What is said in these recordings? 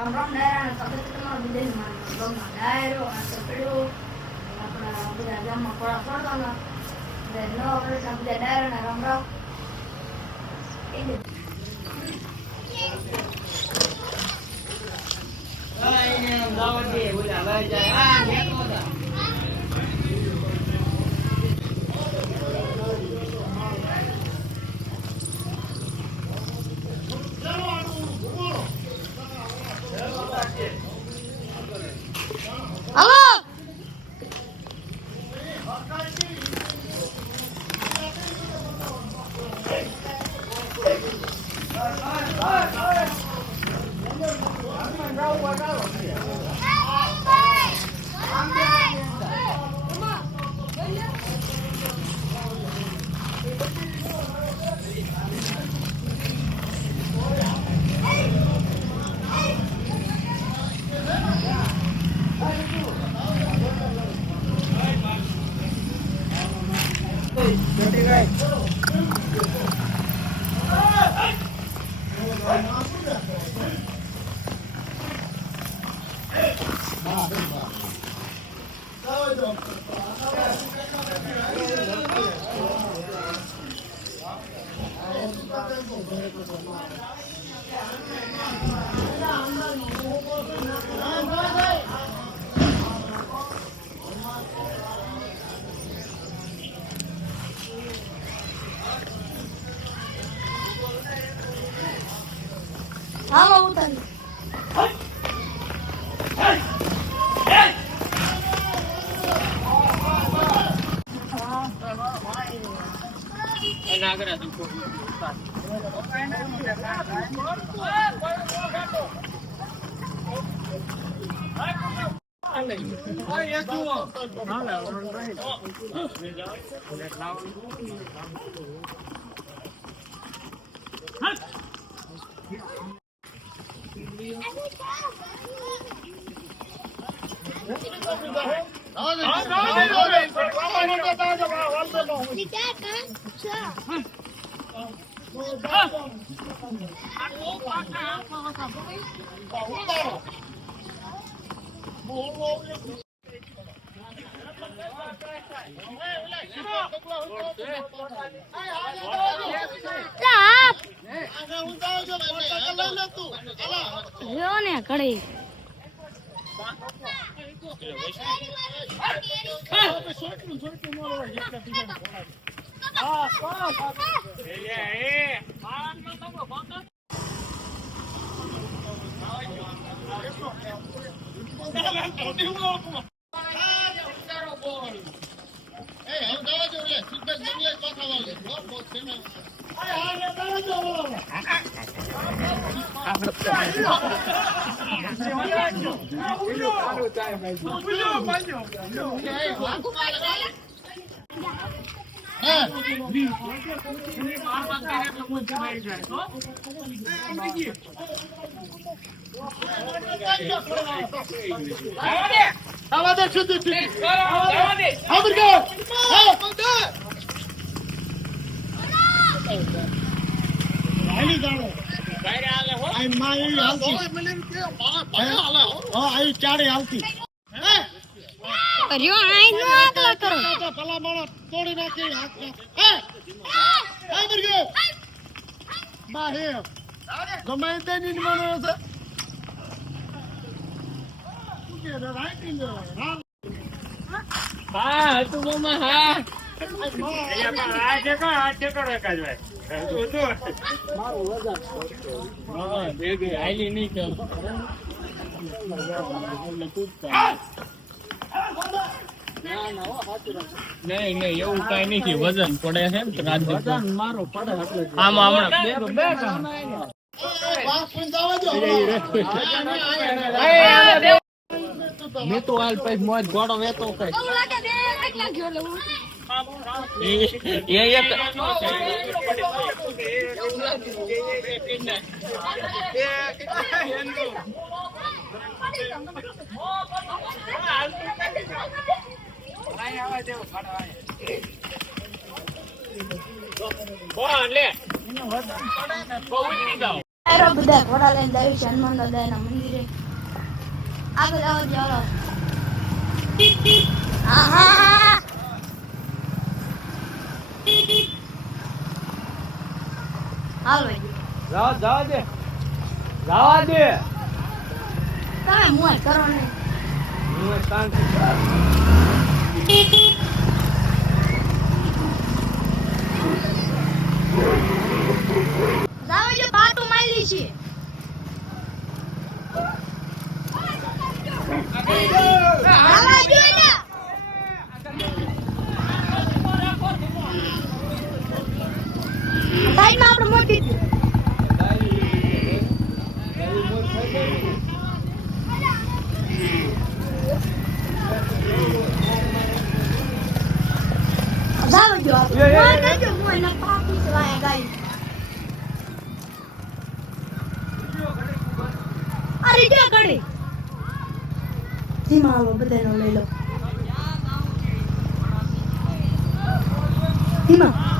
રામ ડાયરા સ્વાગત છે તમારું વિદેશમાં બ્લોગમાં ડાયરો આ સપડ્યો આપણા બધા ગામમાં ખોળા ફોડવાના નવા વર્ષના બધા ડાયરાના રામ રામ હાલો ઉતાર ને કડી નહીં એવું કઈ નથી વજન પડે છે મારો પડે આમાં મેં તો હાલ પછી મોજ ઘોડો વેતો કઈ બધા ઘોડા લઈને જાય છે હનુમાન દાદા ના મંદિરે આગળ આવો ચાલો. આહા હાલ ભાઈ જવા દે જવા દે તમે મોય કરો ને હું શાંતિ કર જાવે જો પાટો મારી છે આવા જો ને સાઈડમાં આપણે મોટી જાવે જો આપણે જો મોય પાટી ચલાય ગાઈ અરે ક્યાં કરે ધીમા આવો બધાનો લઈ લો ધીમા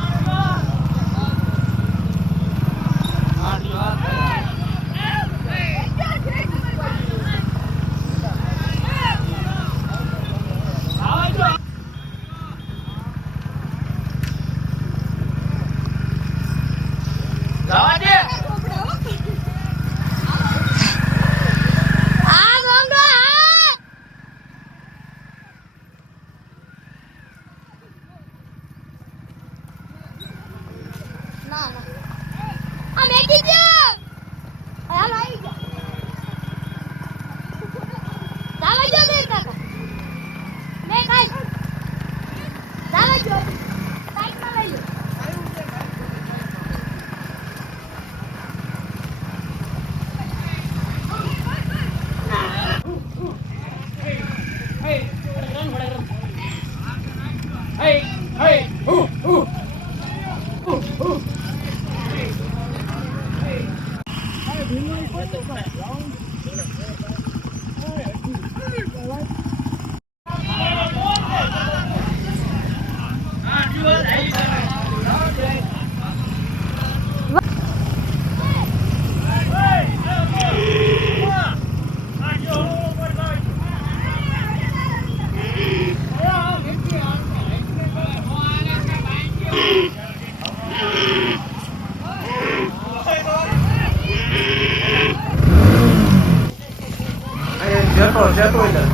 જતો ઇધર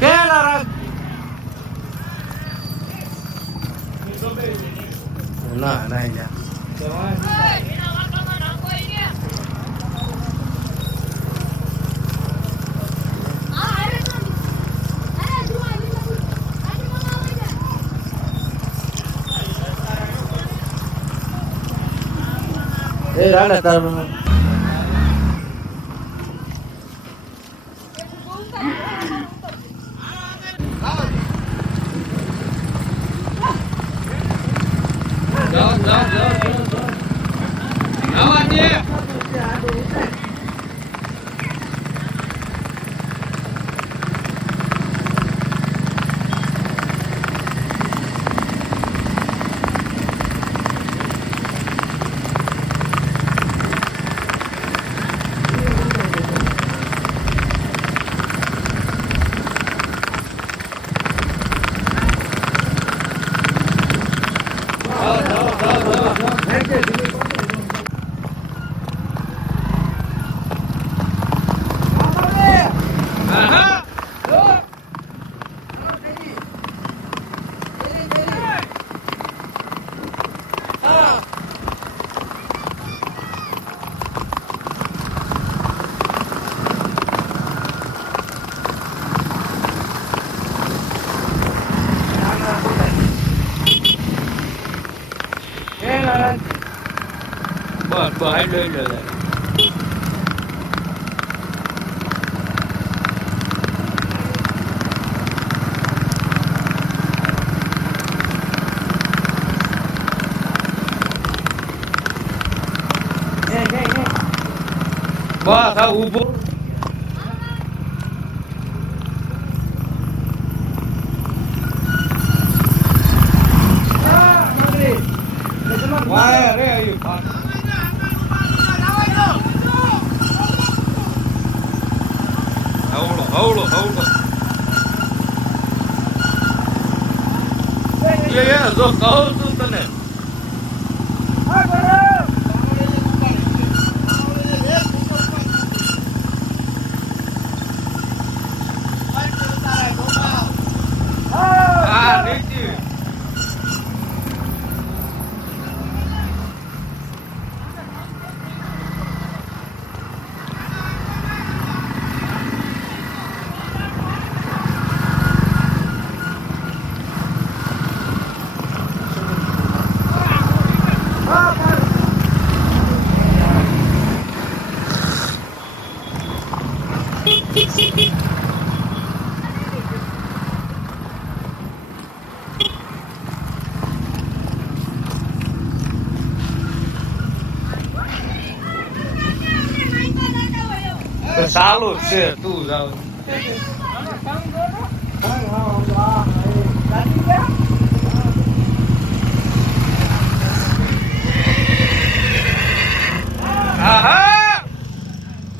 કેલા રાગ ના ના જા એ રાણા તાર બસ હાઈડ લઈ લે બસ આ ઊભો વાય રે આયુ હવળો હવળો જો કહું છું તને હા નીચે ચાલુ જ છે તું જાવ આહા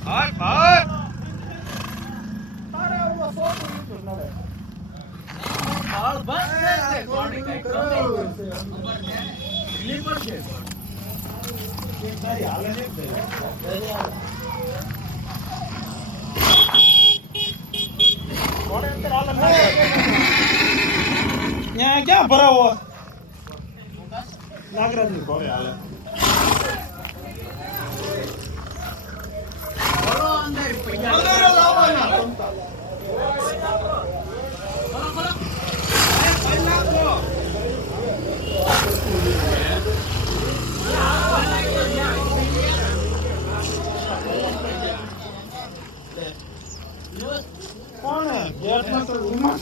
હાય ભાઈ ક્યાં ભરાવો નાગરાજ ની ઘરે હાલે કોણે ગેટમાં તો રૂમમાં